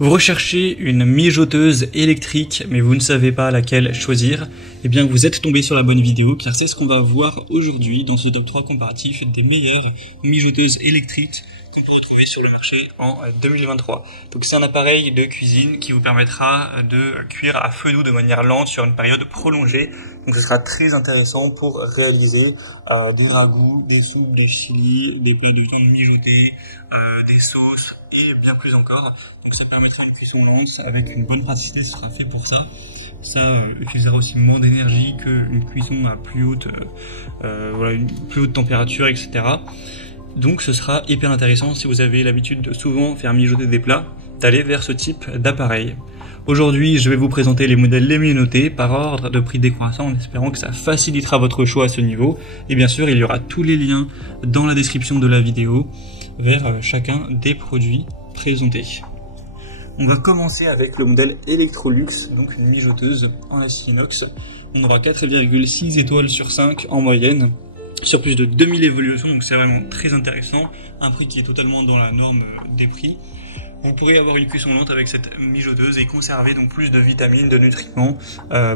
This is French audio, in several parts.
Vous recherchez une mijoteuse électrique, mais vous ne savez pas laquelle choisir, eh bien vous êtes tombé sur la bonne vidéo, car c'est ce qu'on va voir aujourd'hui dans ce top 3 comparatif des meilleures mijoteuses électriques qu'on peut retrouver sur le marché en 2023. Donc c'est un appareil de cuisine qui vous permettra de cuire à feu doux de manière lente sur une période prolongée. Donc ce sera très intéressant pour réaliser des ragoûts, des soupes, des chili, des plats de viande mijotée, des sauces et bien plus encore. Donc ça permettra une cuisson lente avec une bonne praticité, ce sera fait pour ça. Ça utilisera aussi moins d'énergie qu'une cuisson à plus haute, une plus haute température, etc. Donc ce sera hyper intéressant si vous avez l'habitude de souvent faire mijoter des plats, d'aller vers ce type d'appareil. Aujourd'hui, je vais vous présenter les modèles les mieux notés par ordre de prix décroissant en espérant que ça facilitera votre choix à ce niveau. Et bien sûr, il y aura tous les liens dans la description de la vidéo vers chacun des produits présentés. On va commencer avec le modèle Electrolux, donc une mijoteuse en acier inox. On aura 4,6 étoiles sur 5 en moyenne, sur plus de 2000 évolutions, donc c'est vraiment très intéressant. Un prix qui est totalement dans la norme des prix. Vous pourrez avoir une cuisson lente avec cette mijoteuse et conserver donc plus de vitamines, de nutriments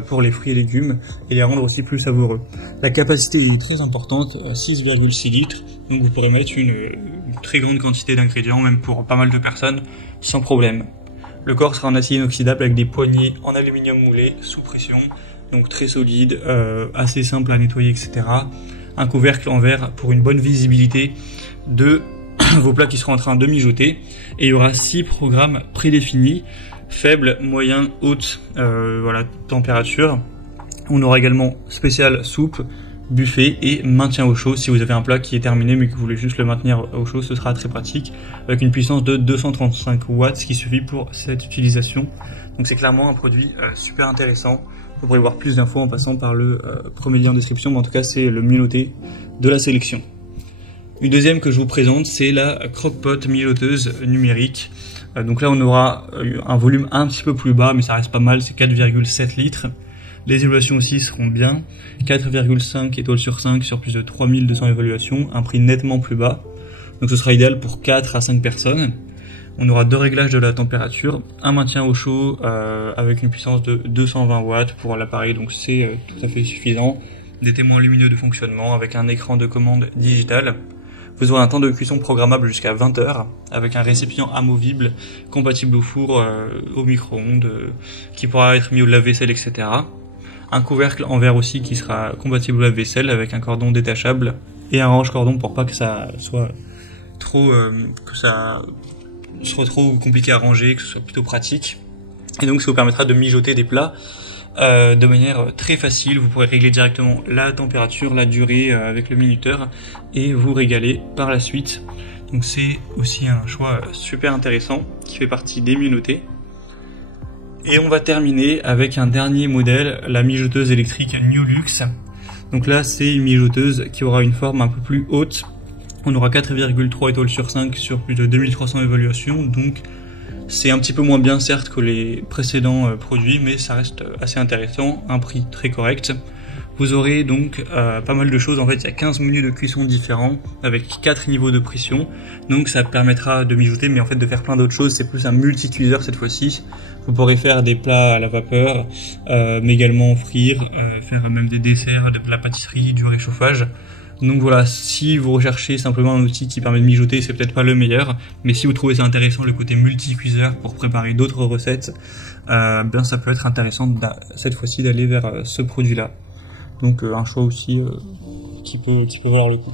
pour les fruits et légumes et les rendre aussi plus savoureux. La capacité est très importante, 6,6 litres, donc vous pourrez mettre une très grande quantité d'ingrédients, même pour pas mal de personnes, sans problème. Le corps sera en acier inoxydable avec des poignées en aluminium moulé sous pression, donc très solide, assez simple à nettoyer, etc. Un couvercle en verre pour une bonne visibilité de vos plats qui seront en train de mijoter, et il y aura 6 programmes prédéfinis, faible, moyen, haute, température. On aura également spécial soupe, buffet et maintien au chaud. Si vous avez un plat qui est terminé mais que vous voulez juste le maintenir au chaud, ce sera très pratique, avec une puissance de 235 watts, ce qui suffit pour cette utilisation. Donc c'est clairement un produit super intéressant. Vous pourrez voir plus d'infos en passant par le premier lien en description, mais en tout cas c'est le mieux noté de la sélection. Une deuxième que je vous présente, c'est la croque-pot mijoteuse numérique. Donc là on aura un volume un petit peu plus bas, mais ça reste pas mal, c'est 4,7 litres. Les évaluations aussi seront bien, 4,5 étoiles sur 5 sur plus de 3200 évaluations, un prix nettement plus bas. Donc ce sera idéal pour 4 à 5 personnes. On aura 2 réglages de la température, un maintien au chaud avec une puissance de 220 watts pour l'appareil, donc c'est tout à fait suffisant. Des témoins lumineux de fonctionnement avec un écran de commande digital. Vous aurez un temps de cuisson programmable jusqu'à 20 heures avec un récipient amovible compatible au four, au micro-ondes, qui pourra être mis au lave-vaisselle, etc. Un couvercle en verre aussi qui sera compatible au lave-vaisselle avec un cordon détachable et un range-cordon pour pas que ça soit trop compliqué à ranger, que ce soit plutôt pratique. Et donc ça vous permettra de mijoter des plats de manière très facile. Vous pourrez régler directement la température, la durée avec le minuteur et vous régaler par la suite. Donc c'est aussi un choix super intéressant qui fait partie des mieux notés. Et on va terminer avec un dernier modèle, la mijoteuse électrique Newlux. Donc là c'est une mijoteuse qui aura une forme un peu plus haute. On aura 4,3 étoiles sur 5 sur plus de 2300 évaluations, donc c'est un petit peu moins bien certes que les précédents produits, mais ça reste assez intéressant, un prix très correct. Vous aurez donc pas mal de choses, en fait il y a 15 menus de cuisson différents avec 4 niveaux de pression, donc ça permettra de mijoter, mais en fait de faire plein d'autres choses, c'est plus un multi-cuiseur cette fois-ci. Vous pourrez faire des plats à la vapeur, mais également frire, faire même des desserts, de la pâtisserie, du réchauffage. Donc voilà, si vous recherchez simplement un outil qui permet de mijoter, c'est peut-être pas le meilleur, mais si vous trouvez ça intéressant, le côté multi-cuiseur pour préparer d'autres recettes, bien ça peut être intéressant cette fois-ci d'aller vers ce produit-là. Donc un choix aussi qui peut valoir le coup.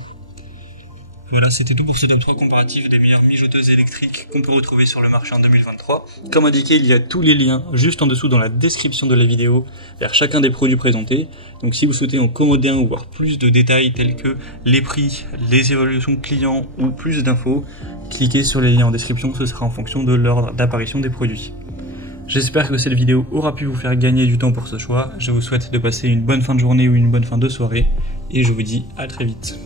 Voilà, c'était tout pour ce top 3 comparatif des meilleures mijoteuses électriques qu'on peut retrouver sur le marché en 2023. Comme indiqué, il y a tous les liens juste en dessous dans la description de la vidéo vers chacun des produits présentés. Donc si vous souhaitez en commander un ou voir plus de détails tels que les prix, les évaluations clients ou plus d'infos, cliquez sur les liens en description, ce sera en fonction de l'ordre d'apparition des produits. J'espère que cette vidéo aura pu vous faire gagner du temps pour ce choix. Je vous souhaite de passer une bonne fin de journée ou une bonne fin de soirée et je vous dis à très vite.